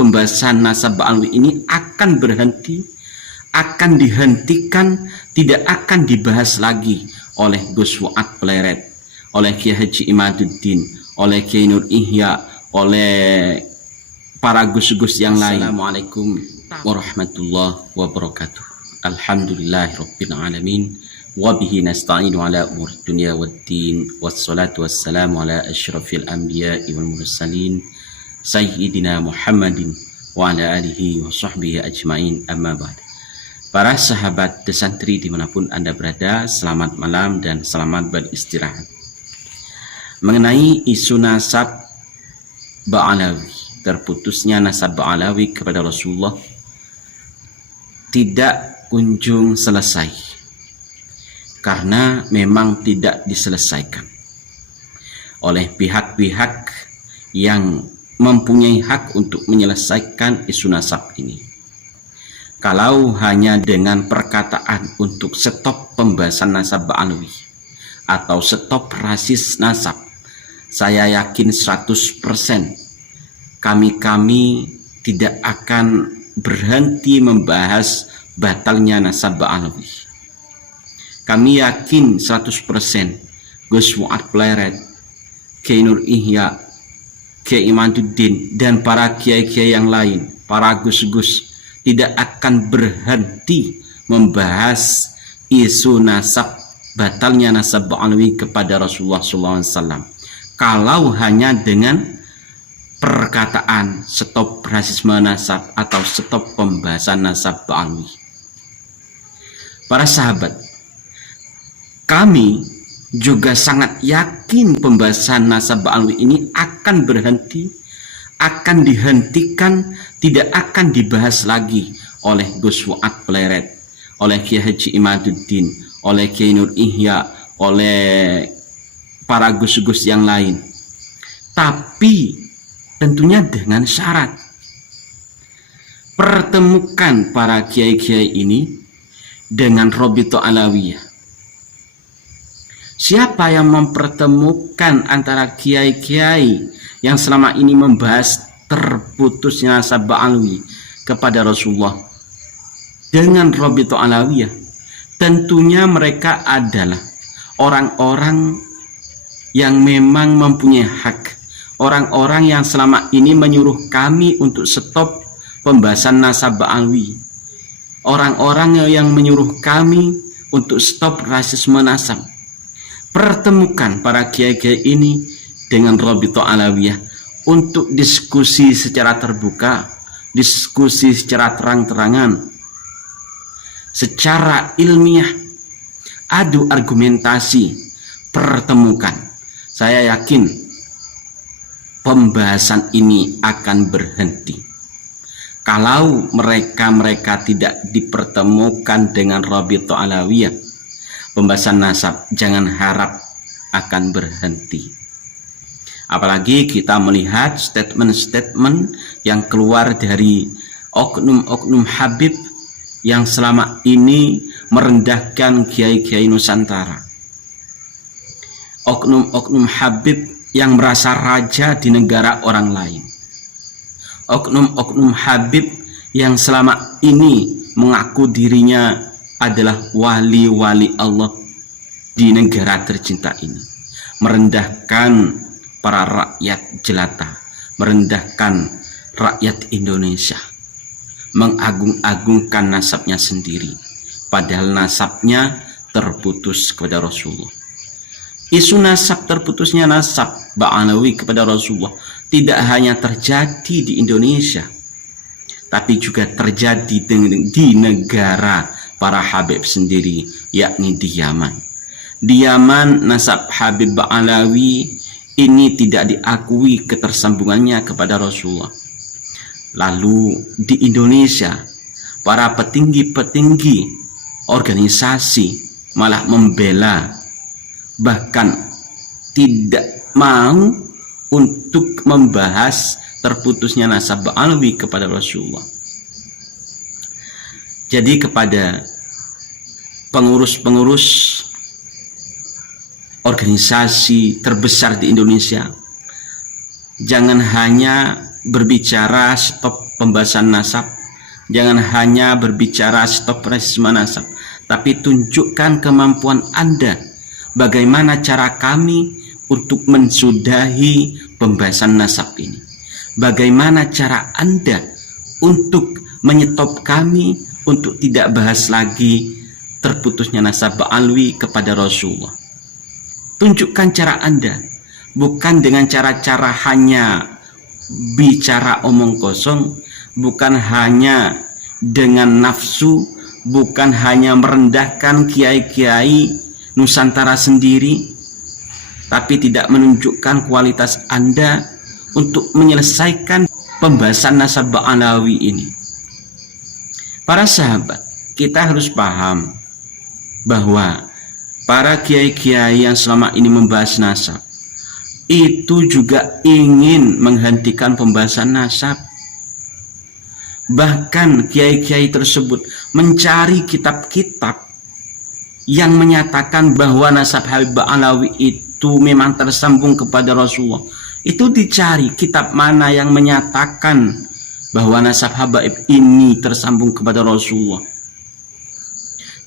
pembahasan nasab Ba'alawi ini akan berhenti, akan dihentikan, tidak akan dibahas lagi oleh Gus Fuad Pleret, oleh Kiai Haji Imaduddin, oleh Kiai Nur Ihya, oleh para gus-gus yang lain. Assalamualaikum warahmatullahi wabarakatuh. Alhamdulillahirabbil alamin wa bihi nasta'inu ala umur dunya waddin, wassalatu wassalamu ala asyrafil anbiya'i wal mursalin sayyidina Muhammadin wa ala alihi wa sahbihi ajmain, amma ba'd. Para sahabat Desantri dimanapun Anda berada, selamat malam dan selamat beristirahat. Mengenai isu nasab Ba'alawi, terputusnya nasab Ba'alawi kepada Rasulullah tidak kunjung selesai, karena memang tidak diselesaikan oleh pihak-pihak yang mempunyai hak untuk menyelesaikan isu nasab ini. Kalau hanya dengan perkataan untuk stop pembahasan nasab Ba'alawi atau stop rasis nasab, saya yakin 100% kami tidak akan berhenti membahas batalnya nasab Ba'alawi. Kami yakin 100% Gus Fuad Pleret, Kiai Nur Ihya, Kiai Imaduddin, dan para kiai-kiai yang lain, para gus-gus, tidak akan berhenti membahas isu nasab, batalnya nasab Ba'alawi kepada Rasulullah SAW. Kalau hanya dengan perkataan stop rasisme nasab atau stop pembahasan nasab Ba'alawi. Para sahabat, kami juga sangat yakin pembahasan nasab Ba'alawi ini akan berhenti, akan dihentikan, tidak akan dibahas lagi oleh Gus Fuad Pleret, oleh Kiai Haji Imaduddin, oleh Kiai Nur Ihya, oleh para gus-gus yang lain. Tapi tentunya dengan syarat, pertemukan para kiai-kiai ini dengan Robito Alawiyah. Siapa yang mempertemukan antara kiai-kiai yang selama ini membahas terputusnya nasab Ba'alawi kepada Rasulullah dengan Robito Alawiyah? Tentunya mereka adalah orang-orang yang memang mempunyai hak, orang-orang yang selama ini menyuruh kami untuk stop pembahasan nasab Ba'alawi, orang-orang yang menyuruh kami untuk stop rasisme nasab. Pertemukan para kiai-kiai ini dengan Robito Alawiyah untuk diskusi secara terbuka, diskusi secara terang-terangan, secara ilmiah, adu argumentasi, pertemukan. Saya yakin pembahasan ini akan berhenti. Kalau mereka tidak dipertemukan dengan Robito Alawiyah, pembahasan nasab jangan harap akan berhenti. Apalagi kita melihat statement-statement yang keluar dari oknum-oknum Habib yang selama ini merendahkan kiai-kiai Nusantara. Oknum-oknum Habib yang merasa raja di negara orang lain. Oknum-oknum Habib yang selama ini mengaku dirinya adalah wali-wali Allah di negara tercinta ini, merendahkan para rakyat jelata, merendahkan rakyat Indonesia, mengagung-agungkan nasabnya sendiri, padahal nasabnya terputus kepada Rasulullah. Isu nasab, terputusnya nasab Ba'alawi kepada Rasulullah tidak hanya terjadi di Indonesia, tapi juga terjadi di negara para Habib sendiri, yakni di Yaman. Di Yaman, nasab Habib Ba'alawi ini tidak diakui ketersambungannya kepada Rasulullah. Lalu di Indonesia, para petinggi-petinggi organisasi malah membela, bahkan tidak mau untuk membahas terputusnya nasab Ba'alawi kepada Rasulullah. Jadi kepada pengurus-pengurus organisasi terbesar di Indonesia, jangan hanya berbicara pembahasan nasab. Jangan hanya berbicara stop rasisme nasab, tapi tunjukkan kemampuan Anda. Bagaimana cara kami untuk mensudahi pembahasan nasab ini? Bagaimana cara Anda untuk menyetop kami untuk tidak bahas lagi terputusnya nasab Ba'alwi kepada Rasulullah? Tunjukkan cara Anda, bukan dengan cara-cara hanya bicara omong kosong, bukan hanya dengan nafsu, bukan hanya merendahkan kiai-kiai Nusantara sendiri, tapi tidak menunjukkan kualitas Anda untuk menyelesaikan pembahasan nasab Ba'alawi ini. Para sahabat, kita harus paham bahwa para kiai-kiai yang selama ini membahas nasab itu juga ingin menghentikan pembahasan nasab. Bahkan kiai-kiai tersebut mencari kitab-kitab yang menyatakan bahwa nasab Habib Ba'alawi itu memang tersambung kepada Rasulullah. Itu dicari kitab mana yang menyatakan bahwa nasab Habib ini tersambung kepada Rasulullah.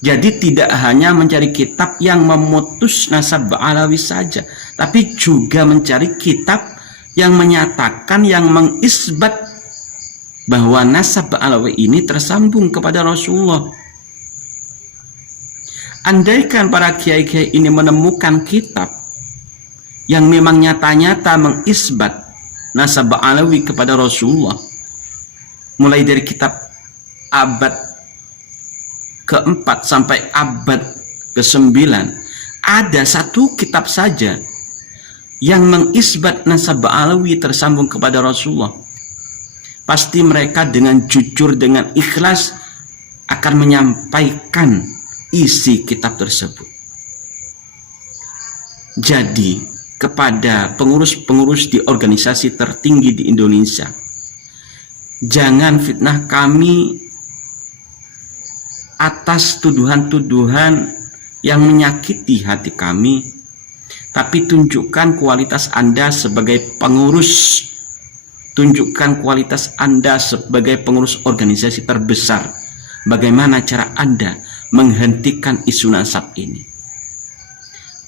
Jadi tidak hanya mencari kitab yang memutus nasab Ba'alawi saja, tapi juga mencari kitab yang menyatakan, yang mengisbat bahwa nasab Ba'alawi ini tersambung kepada Rasulullah. Andaikan para kiai-kiai ini menemukan kitab yang memang nyata-nyata mengisbat nasab Ba'alawi kepada Rasulullah, mulai dari kitab abad ke-4 sampai abad ke-9, ada satu kitab saja yang mengisbat nasab Ba'alawi tersambung kepada Rasulullah, pasti mereka dengan jujur, dengan ikhlas akan menyampaikan isi kitab tersebut. Jadi kepada pengurus-pengurus di organisasi tertinggi di Indonesia, jangan fitnah kami atas tuduhan-tuduhan yang menyakiti hati kami, tapi tunjukkan kualitas Anda sebagai pengurus, tunjukkan kualitas Anda sebagai pengurus organisasi terbesar. Bagaimana cara Anda menghentikan isu nasab ini?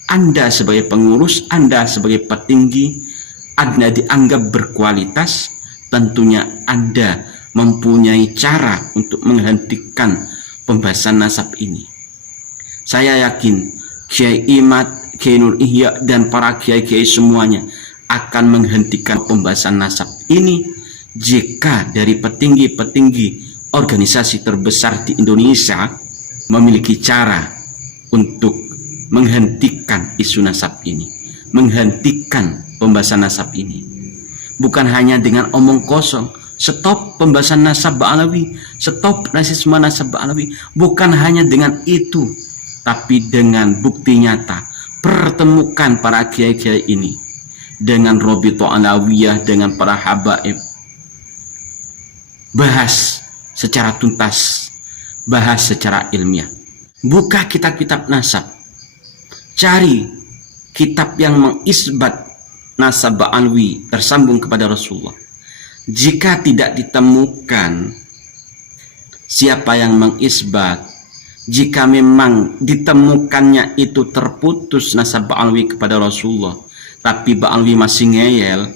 Anda sebagai pengurus, Anda sebagai petinggi, Anda dianggap berkualitas, tentunya Anda mempunyai cara untuk menghentikan pembahasan nasab ini. Saya yakin Kiai Imad, Kiai Nur Ihya, dan para kiai-kiai semuanya akan menghentikan pembahasan nasab ini jika dari petinggi-petinggi organisasi terbesar di Indonesia memiliki cara untuk menghentikan isu nasab ini, menghentikan pembahasan nasab ini. Bukan hanya dengan omong kosong, stop pembahasan nasab Ba'alawi, stop rasisme nasab Ba'alawi. Bukan hanya dengan itu, tapi dengan bukti nyata. Pertemukan para kiai-kiai ini dengan Robito Alawiyah, dengan para habaib. Bahas secara tuntas, bahas secara ilmiah. Buka kitab-kitab nasab, cari kitab yang mengisbat nasab Ba'alawi tersambung kepada Rasulullah. Jika tidak ditemukan siapa yang mengisbat, jika memang ditemukannya itu terputus nasab Ba'alawi kepada Rasulullah, tapi Ba'alawi masih ngeyel,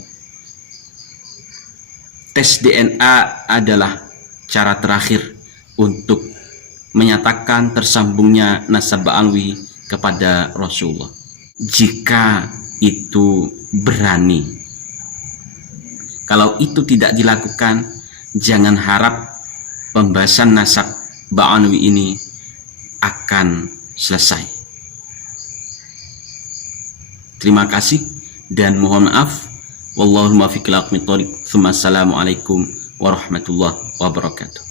tes DNA adalah cara terakhir untuk menyatakan tersambungnya nasab Ba'alawi kepada Rasulullah. Jika itu berani, kalau itu tidak dilakukan, jangan harap pembahasan nasab Ba'alawi ini akan selesai. Terima kasih dan mohon maaf. Wallahul muwaffiq ila aqwamit thoriq. Assalamualaikum warahmatullahi wabarakatuh.